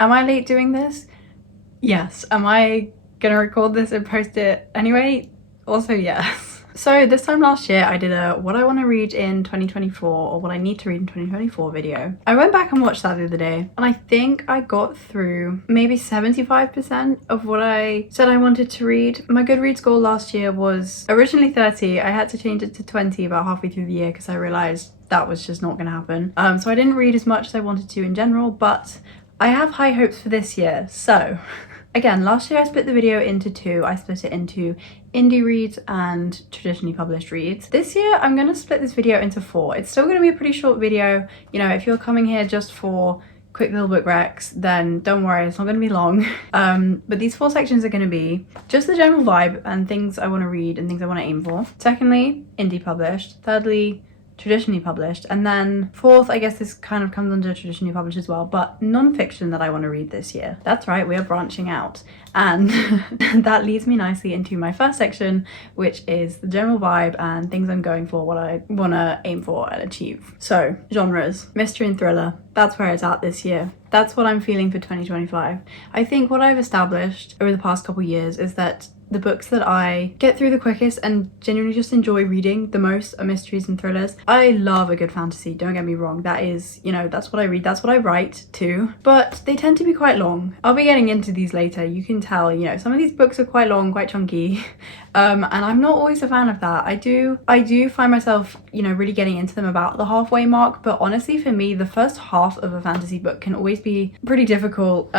Am I late doing this? Yes. Am I gonna record this and post it anyway? Also yes. So this time last year I did a what I want to read in 2024 or what I need to read in 2024 video. I went back and watched that the other day and I think I got through maybe 75% of what I said I wanted to read. My Goodreads goal last year was originally 30. I had to change it to 20 about halfway through the year because I realized that was just not gonna happen. So I didn't read as much as I wanted to in general, but I have high hopes for this year. So again, last year I split the video into two. I split it into indie reads and traditionally published reads. This year I'm going to split this video into 4. It's still going to be a pretty short video. You know, if you're coming here just for quick little book recs, then don't worry, it's not going to be long. But these 4 sections are going to be just the general vibe and things I want to read and things I want to aim for. Secondly, indie published. Thirdly, traditionally published. And then 4th, I guess this kind of comes under traditionally published as well, but non-fiction that I want to read this year. That's right, we are branching out. And that leads me nicely into my first section, which is the general vibe and things I'm going for, what I want to aim for and achieve. So, genres, mystery and thriller, that's where it's at this year. That's what I'm feeling for 2025. I think what I've established over the past couple years is that the books that I get through the quickest and genuinely just enjoy reading the most are mysteries and thrillers. I love a good fantasy, don't get me wrong. That is, you know, that's what I read, that's what I write too. But they tend to be quite long. I'll be getting into these later. You can tell, you know, some of these books are quite long, quite chunky. And I'm not always a fan of that. I do find myself, you know, really getting into them about the halfway mark. But honestly, for me, the first half of a fantasy book can always be pretty difficult.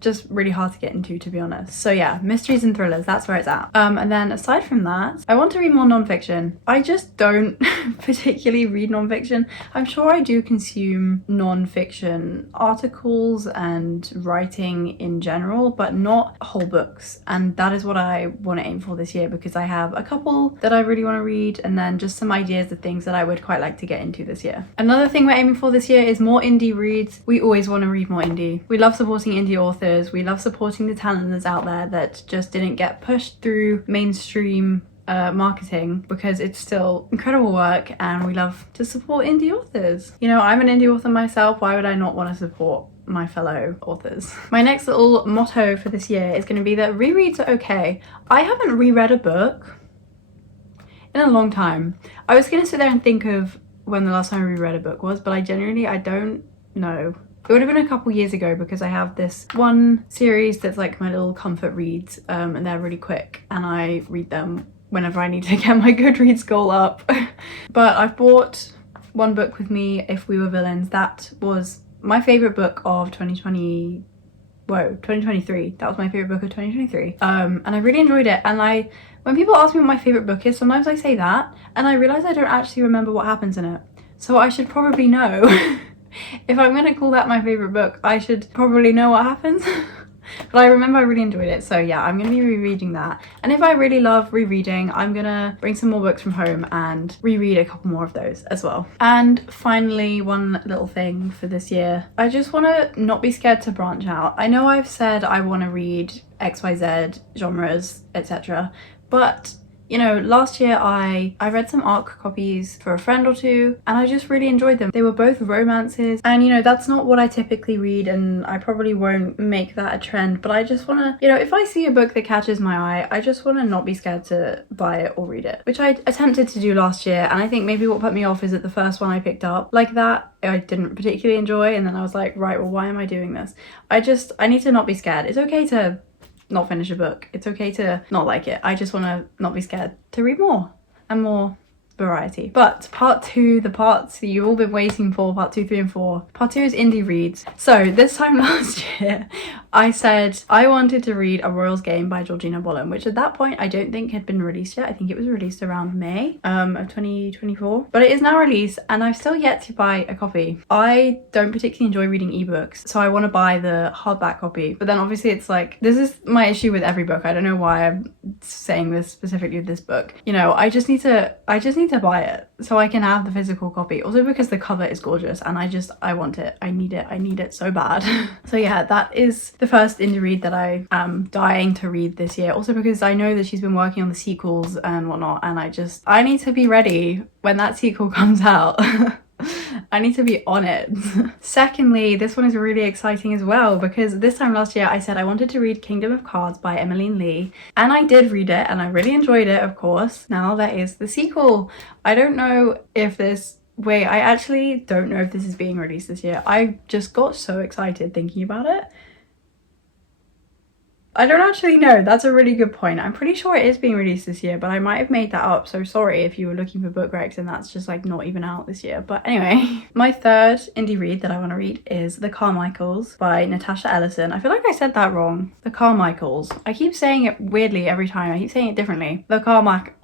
Just really hard to get into, to be honest. So yeah, mysteries and thrillers, that's where it's at. And then aside from that, I want to read more non-fiction. I just don't particularly read non-fiction. I'm sure I do consume non-fiction articles and writing in general, but not whole books. And that is what I want to aim for this year, because I have a couple that I really want to read and then just some ideas of things that I would quite like to get into this year. Another thing we're aiming for this year is more indie reads. We always want to read more indie. We love supporting indie authors. We love supporting the talent that's out there that just didn't get pushed through mainstream marketing, because it's still incredible work and we love to support indie authors. You know, I'm an indie author myself. Why would I not want to support my fellow authors? My next little motto for this year is going to be that rereads are okay. I haven't reread a book in a long time. I was going to sit there and think of when the last time I reread a book was, but I don't know. It would have been a couple years ago, because I have this one series that's like my little comfort reads, and they're really quick and I read them whenever I need to get my Goodreads goal up. But I've bought one book with me, If We Were Villains. That was my favourite book of 2023. That was my favourite book of 2023. And I really enjoyed it. And when people ask me what my favourite book is, sometimes I say that and I realise I don't actually remember what happens in it. So I should probably know. If I'm gonna call that my favorite book, I should probably know what happens. But I remember I really enjoyed it, so yeah, I'm gonna be rereading that. And if I really love rereading, I'm gonna bring some more books from home and reread a couple more of those as well. And finally, one little thing for this year, I just want to not be scared to branch out. I know I've said I want to read XYZ genres, etc., but you know, last year I read some ARC copies for a friend or two and I just really enjoyed them. They were both romances, and you know, that's not what I typically read and I probably won't make that a trend, but I just want to, you know, if I see a book that catches my eye, I just want to not be scared to buy it or read it, which I attempted to do last year. And I think maybe what put me off is that the first one I picked up like that I didn't particularly enjoy, and then I was like, right, well, why am I doing this? I need to not be scared. It's okay to not finish a book. It's okay to not like it. I just want to not be scared to read more and more variety. But part 2, the parts that you've all been waiting for, part 2, 3 and 4. Part 2 is indie reads. So this time last year I said I wanted to read A Royal's Game by Georgina Bolam, which at that point I don't think had been released yet. I think it was released around May of 2024, but it is now released and I've still yet to buy a copy. I don't particularly enjoy reading ebooks, so I want to buy the hardback copy, but then obviously it's like, this is my issue with every book. I don't know why I'm saying this specifically with this book. You know, I just need to buy it so I can have the physical copy. Also because the cover is gorgeous and I want it. I need it so bad. So yeah, that is the first indie read that I am dying to read this year. Also because I know that she's been working on the sequels and whatnot, and I need to be ready when that sequel comes out. I need to be on it. Secondly, this one is really exciting as well because this time last year I said I wanted to read Kingdom of Cards by Emmeline Lee, and I did read it and I really enjoyed it, of course. Now there is the sequel. I don't know if this... Wait, I actually don't know if this is being released this year. I just got so excited thinking about it. I don't actually know. That's a really good point. I'm pretty sure it is being released this year, but I might have made that up. So sorry if you were looking for book recs and that's just like not even out this year. But anyway, my third indie read that I want to read is The Carmichaels by Natasha Ellison. I feel like I said that wrong. The Carmichaels. I keep saying it weirdly every time. I keep saying it differently. The Carmichaels.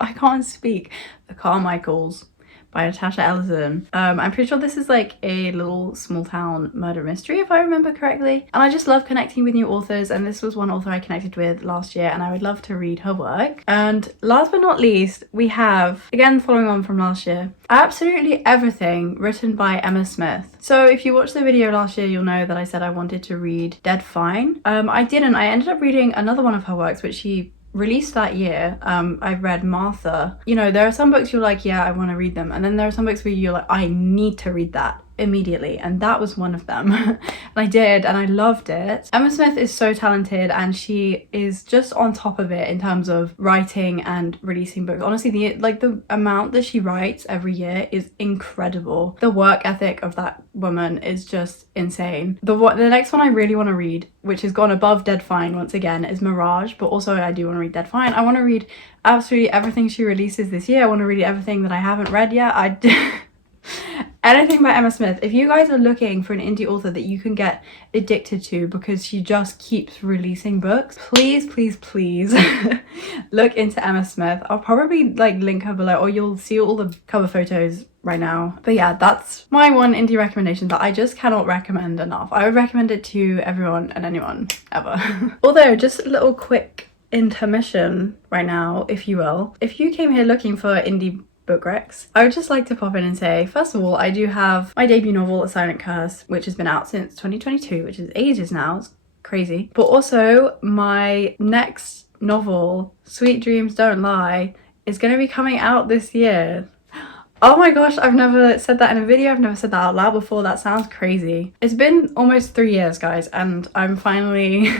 I can't speak. The Carmichaels by Natasha Ellison. I'm pretty sure this is like a little small town murder mystery if I remember correctly. And I just love connecting with new authors, and this was one author I connected with last year and I would love to read her work. And last but not least, we have, again following on from last year, Absolutely Everything, written by Emma Smith. So if you watched the video last year, you'll know that I said I wanted to read Dead Fine. I didn't. I ended up reading another one of her works which she released that year. I read Martha. You know, there are some books you're like, yeah, I want to read them, and then there are some books where you're like, I need to read that immediately, and that was one of them. And I did, and I loved it. Emma Smith is so talented and she is just on top of it in terms of writing and releasing books. Honestly, the amount that she writes every year is incredible. The work ethic of that woman is just insane. The next one I really want to read, which has gone above Dead Fine once again, is Mirage, but also I do want to read Dead Fine. I want to read absolutely everything she releases this year. I want to read everything that I haven't read yet. Anything by Emma Smith. If you guys are looking for an indie author that you can get addicted to because she just keeps releasing books, please, please, please look into Emma Smith. I'll probably like link her below, or you'll see all the cover photos right now. But yeah, that's my one indie recommendation that I just cannot recommend enough. I would recommend it to everyone and anyone ever. Although, just a little quick intermission right now, if you will. If you came here looking for indie book recs, I would just like to pop in and say, first of all, I do have my debut novel, A Silent Curse, which has been out since 2022, which is ages now. It's crazy. But also my next novel, Sweet Dreams Don't Lie, is going to be coming out this year. Oh my gosh, I've never said that in a video. I've never said that out loud before. That sounds crazy. It's been almost 3 years, guys, and I'm finally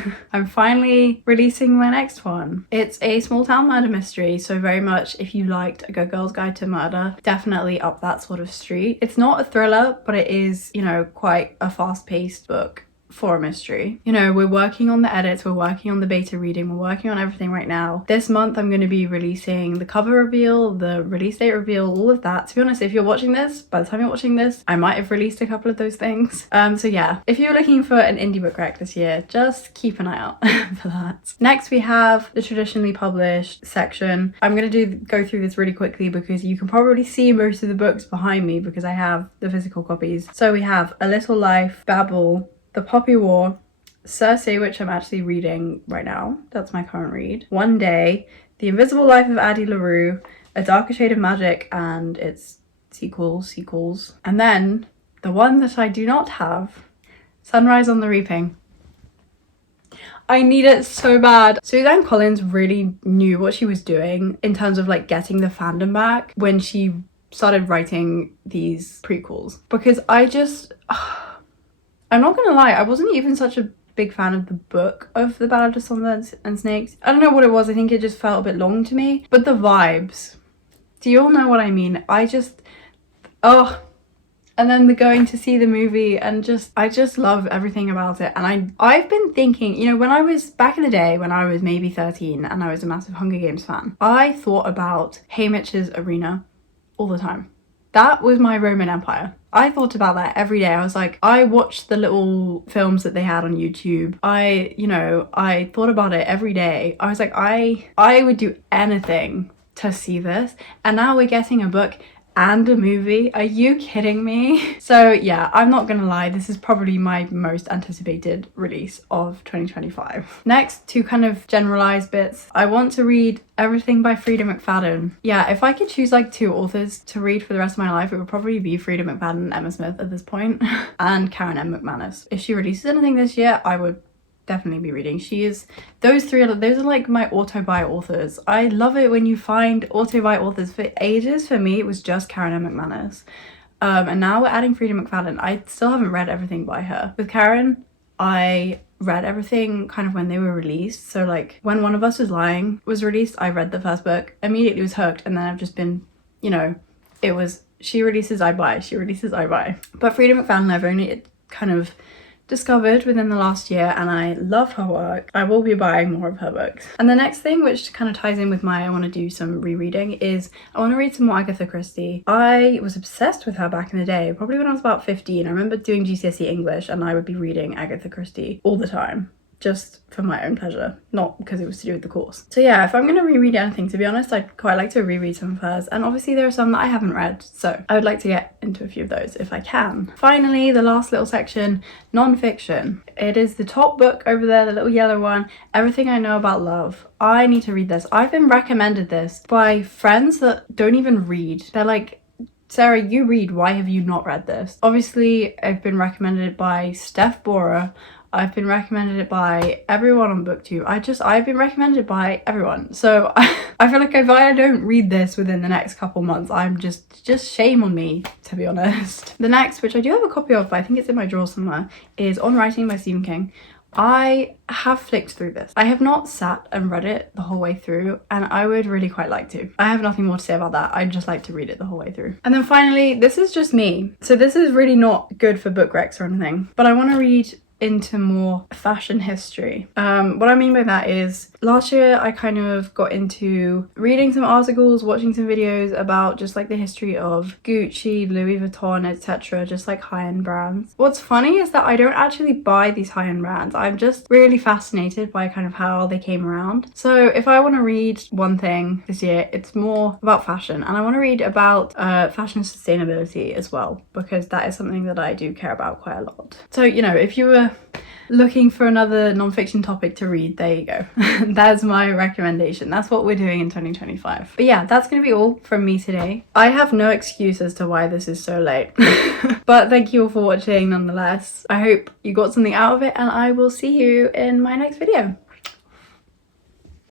releasing my next one. It's a small town murder mystery, so very much if you liked A Good Girl's Guide to Murder, definitely up that sort of street. It's not a thriller, but it is, you know, quite a fast-paced book for a mystery. You know, we're working on the edits, we're working on the beta reading, we're working on everything right now. This month I'm going to be releasing the cover reveal, the release date reveal, all of that. To be honest, if you're watching this, by the time you're watching this, I might have released a couple of those things. So yeah, if you're looking for an indie book rec this year, just keep an eye out for that. Next we have the traditionally published section. I'm going to go through this really quickly because you can probably see most of the books behind me because I have the physical copies. So we have A Little Life, Babel, The Poppy War, Circe, which I'm actually reading right now. That's my current read. One Day, The Invisible Life of Addie LaRue, A Darker Shade of Magic, and its sequels. And then, the one that I do not have, Sunrise on the Reaping. I need it so bad. Suzanne Collins really knew what she was doing in terms of like getting the fandom back when she started writing these prequels. Because I'm not gonna lie, I wasn't even such a big fan of the book of The Ballad of Songbirds and Snakes. I don't know what it was, I think it just felt a bit long to me. But the vibes, do you all know what I mean? And then the going to see the movie and I just love everything about it. And I've been thinking, you know, when I was back in the day, when I was maybe 13 and I was a massive Hunger Games fan, I thought about Haymitch's Arena all the time. That was my Roman Empire. I thought about that every day. I was like, I watched the little films that they had on YouTube. I thought about it every day. I was like, I would do anything to see this. And now we're getting a book and a movie. Are you kidding me? So yeah, I'm not gonna lie, this is probably my most anticipated release of 2025. Next, two kind of generalized bits. I want to read everything by Frida McFadden. Yeah, if I could choose like two authors to read for the rest of my life, it would probably be Frida McFadden and Emma Smith at this point, and Karen M. McManus. If she releases anything this year, I would definitely be reading. Those are like my auto-buy authors. I love it when you find auto-buy authors. For ages, for me, it was just Karen M. McManus. And now we're adding Frida McFadden. I still haven't read everything by her. With Karen, I read everything kind of when they were released. So like when One of Us Was Lying was released, I read the first book, immediately was hooked, and then I've just been, you know, it was she releases, I buy, she releases, I buy. But Frida McFadden I've only kind of discovered within the last year, and I love her work. I will be buying more of her books. And the next thing, which kind of ties in with I want to do some rereading, is I want to read some more Agatha Christie. I was obsessed with her back in the day, probably when I was about 15. I remember doing GCSE English and I would be reading Agatha Christie all the time, just for my own pleasure, not because it was to do with the course. So yeah, if I'm going to reread anything, to be honest, I'd quite like to reread some of hers, and obviously there are some that I haven't read, so I would like to get into a few of those if I can. Finally, the last little section, non-fiction. It is the top book over there, the little yellow one, Everything I Know About Love. I need to read this. I've been recommended this by friends that don't even read. They're like, Sarah, you read, why have you not read this? Obviously, I've been recommended it by Steph Bora. I've been recommended it by everyone on BookTube. I've been recommended by everyone. So I feel like if I don't read this within the next couple months, I'm just shame on me, to be honest. The next, which I do have a copy of, but I think it's in my drawer somewhere, is On Writing by Stephen King. I have flicked through this. I have not sat and read it the whole way through, and I would really quite like to. I have nothing more to say about that. I'd just like to read it the whole way through. And then finally, this is just me. So this is really not good for book recs or anything, but I want to read into more fashion history. What I mean by that is last year I kind of got into reading some articles, watching some videos about just like the history of Gucci, Louis Vuitton, etc., just like high-end brands. What's funny is that I don't actually buy these high-end brands. I'm just really fascinated by kind of how they came around. So if I want to read one thing this year, it's more about fashion, and I want to read about fashion sustainability as well, because that is something that I do care about quite a lot. So, you know, if you were looking for another non-fiction topic to read, there you go. That's my recommendation. That's what we're doing in 2025. But yeah, that's gonna be all from me today. I have no excuse as to why this is so late. But thank you all for watching nonetheless. I hope you got something out of it, and I will see you in my next video.